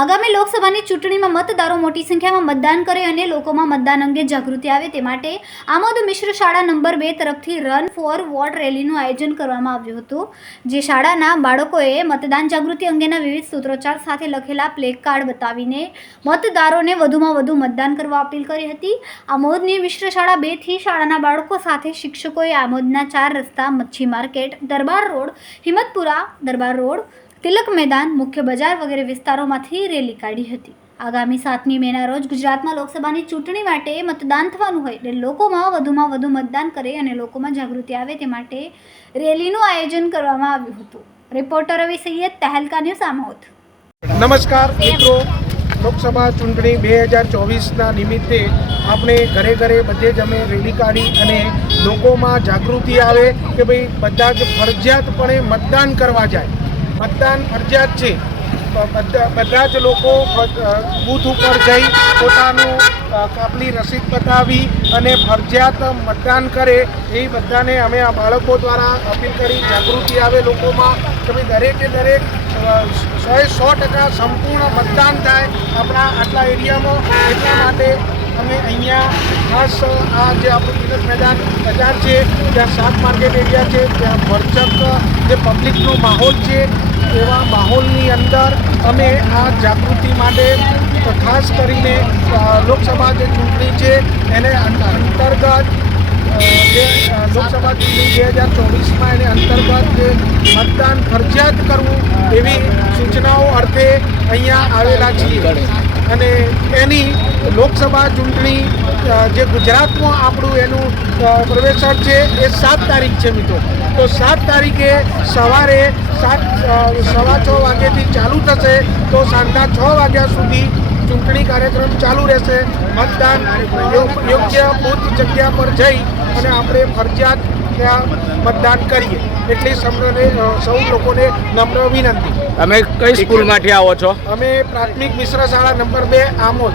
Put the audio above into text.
આગામી લોકસભાની ચૂંટણીમાં મતદારો મોટી સંખ્યામાં મતદાન કરે અને લોકોમાં મતદાન અંગે જાગૃતિ આવે તે માટે આમોદ મિશ્ર શાળા નંબર બે તરફથી રન ફોર વોટ રેલીનું આયોજન કરવામાં આવ્યું હતું, જે શાળાના બાળકોએ મતદાન જાગૃતિ અંગેના વિવિધ સૂત્રોચ્ચાર સાથે લખેલા પ્લે કાર્ડ બતાવીને મતદારોને વધુમાં વધુ મતદાન કરવા અપીલ કરી હતી. આમોદની મિશ્ર શાળા બેથી શાળાના બાળકો સાથે શિક્ષકોએ આમોદના ચાર રસ્તા મચ્છી market, Darbar road, Himmatpura, Darbar road Tilak Maidan મુખ્ય બજાર વગેરે વિસ્તારોમાંથી રેલી કાઢી હતી. આગામી સાતમી મેના રોજ ગુજરાતમાં લોકસભાની ચૂંટણી માટે મતદાન થવાનું હોય એટલે લોકોમાં વધુમાં વધુ મતદાન કરે અને લોકોમાં જાગૃતિ આવે તે માટે રેલીનું આયોજન કરવામાં આવ્યું હતું. Reporter Ravi Sayed, Tehelka news, Amod. નમસ્કાર મિત્રો. લોકસભા ચૂંટણી બે હજાર ચોવીસના નિમિત્તે આપણે ઘરે ઘરે બધે જ અમે રેલી કાઢી અને લોકોમાં જાગૃતિ આવે કે ભાઈ બધા જ ફરજિયાતપણે મતદાન કરવા જાય. મતદાન ફરજિયાત છે. બધા જ લોકો બૂથ ઉપર જઈ પોતાનું કાપલી રસીદ બતાવી અને ફરજિયાત મતદાન કરે એ બધાને અમે આ બાળકો દ્વારા અપીલ કરી જાગૃતિ આવે લોકોમાં. ભાઈ દરેકે દરેક સોએ સો ટકા સંપૂર્ણ મતદાન થાય આપણા આટલા એરિયામાં. એટલા માટે અમે અહીંયા ખાસ આ જે આપણું તિલક મેદાન બજાર છે, ત્યાં શાક માર્કેટ એરિયા છે, ત્યાં ભરચક જે પબ્લિકનો માહોલ છે એવા માહોલની અંદર અમે આ જાગૃતિ માટે ખાસ કરીને લોકસભા જે ચૂંટણી છે એને અંતર્ગત જે લોકસભા ચૂંટણી બે હજાર ચોવીસમાં એને અંતર્ગત જે મતદાન ફરજિયાત કરવું એવી સૂચનાઓ અર્થે અહીંયા આવેલા છીએ. અને એની લોકસભા ચૂંટણી જે ગુજરાતમાં આપણું એનું અ, છે એ સાત તારીખ છે મિત્રો. તો સાત તારીખે સવારે સાત સવા છ વાગ્યાથી ચાલુ થશે તો સાંજના છ વાગ્યા સુધી ચૂંટણી કાર્યક્રમ ચાલુ રહેશે. મતદાન યોગ્ય બૂથ જગ્યા પર જઈ અને આપણે ફરજિયાત ત્યાં મતદાન કરીએ. એટલી સમ્રને સૌ લોકોને નમ્ર વિનંતી તમે કઈ સ્કૂલમાંથી આવો છો? અમે પ્રાથમિક મિશ્ર શાળા નંબર બે આમોદ.